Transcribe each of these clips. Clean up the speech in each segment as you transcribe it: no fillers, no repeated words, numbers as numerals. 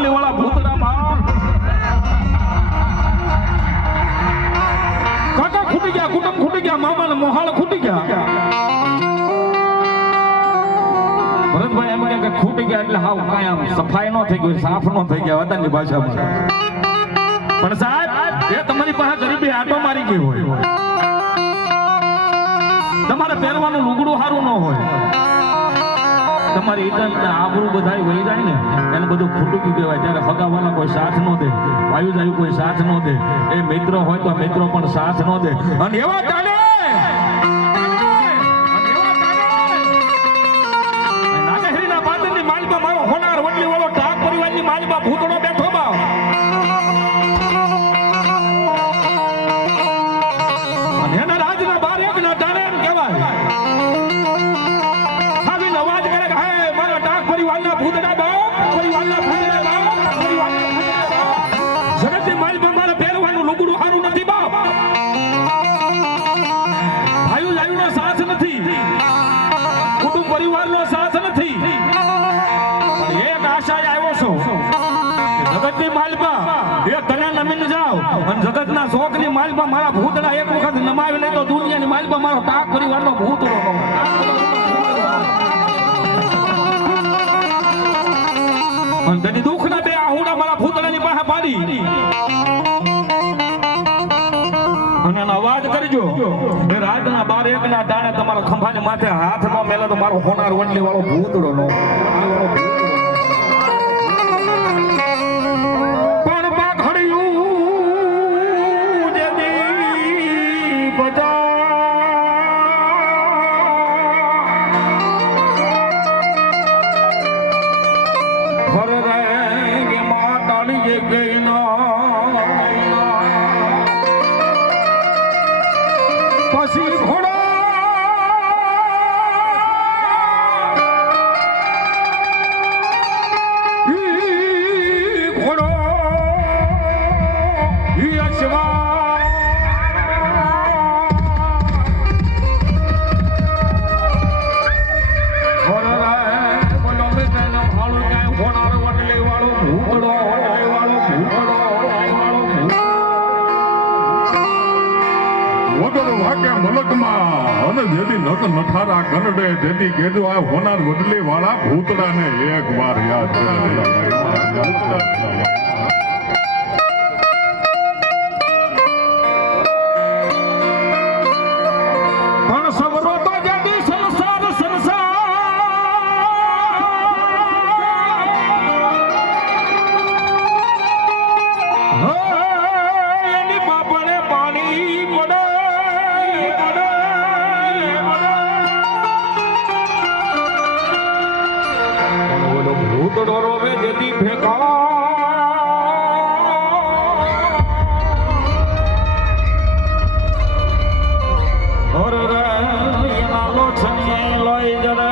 રોટલી વાળા ભૂતડા બાપ કાકા ખૂટી ગયા, કુટુંબ ખૂટી ગયા, મામા ને મોહાળ ખૂટી ગયા. ભરતભાઈ એમ કે ખૂટી ગયા એટલે હાવ કાંઈ આમ સફાઈ નો થઈ ગઈ, સાફ નો થઈ ગયા વતનની ભાષામાં. પણ સાહેબ એ તમારી પાસે ગરીબી આટો મારી ગઈ હોય, તમારે પહેરવાનું લુગડું સારું ન હોય, તમારી ઇજ્જત ને આબરૂ બધાય વહી જાય ને એને બધું ખોટું કહેવાય. ત્યારે હગાવાલા કોઈ સાથ ન દે, વાયુ જાય કોઈ સાથ ન દે, એ મિત્ર હોય તો મિત્રો પણ સાથ ન દે. અને એવા કાલે નાગહેરીના બાદની માલમાં મારો હોનાર વડલી વાળો ટાક પરિવારની માલમાં ભૂતળો બેઠો બા. અને એના રાજના બાર એક ના ટાણે એમ કહેવાય ભૂતડા બાપ, પરિવારના ભૂતડા બાપ, પરિવારના ભૂતડા બાપ. જગતની માલમાં મારે પહેરવાનું લુગડું સારું નથી બાપ. ભાઈઓ જાયુનો સાથ નથી, કુટુંબ પરિવારનો સાથ નથી. એક આશાએ આવ્યો છો જગતની માલમાં એ તને નમીને જાવ અને જગતના શોખની માલમાં મારા ભૂતડા એક વખત નમાવી લે તો દુનિયાની માલમાં મારો ટાક પરિવારનો ભૂતડો તેની દુઃખના બે આહુડા મારા ભૂતળાની પાસે પાડી અને એનો અવાજ કરજો. એ રાતના 12-1 ના ટાણે તમારા ખંભાની માથે હાથ નો મેલે તો મારો હોનાર વડલી વાળો ભૂતળો નો પણ પાખડ્યું જેદી બજા પછી ઘોડો ઘોડો મલકમાં અને જેથી નક નઠારા કનડે જેથી કેજો આ હોનાર વડલી વાળા ભૂતડાને એક વાર યાદ કરે. પણ સવરો તો જડી સંસાર એની બાપને પાણી પડે ભૂતડો રોવે જેથી ભેગા એના લો છને લોય જરે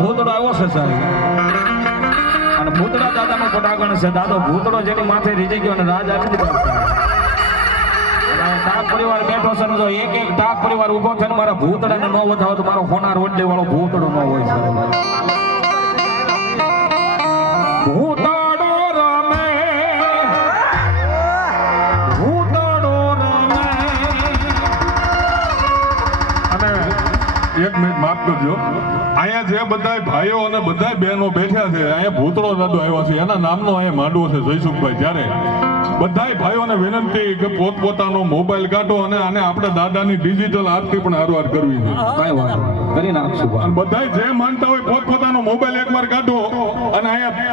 ભૂતડો આવ્યો છે સાહેબ. અને ભૂતડા દાદાનો પટાગણ છે. દાદો ભૂતડો જેની માથે રીજી ગયો અને રાજ આપી દીધો. ટાક પરિવાર બેઠો છે ને જો એક ટાક પરિવાર ઉભો થઈને મારા ભૂતડાને ન વધાવો તો મારો હોનાર વડલી વાળો ભૂતડો ન હોય છે. ભૂતડો રમે, ભૂતડો રમે. અને એક મિનિટ માફ કરજો, અહીંયા જે બધા ભાઈઓ અને બધા બહેનો બેઠા છે અહીંયા ભૂતળો દાદો આવ્યા છે એના નામનો અહીંયા માંડવો છે જયસુખભાઈ. ત્યારે બધા ભાઈઓને વિનંતી કે પોતપોતાનો મોબાઈલ કાઢો અને આને આપણે દાદાની ડિજિટલ આરતી પણ હારવાર કરવી છે. કઈ વાત કરી નાખશું. બધા જે માનતા હોય પોતપોતાનો મોબાઈલ એકવાર કાઢો અને અહીંયા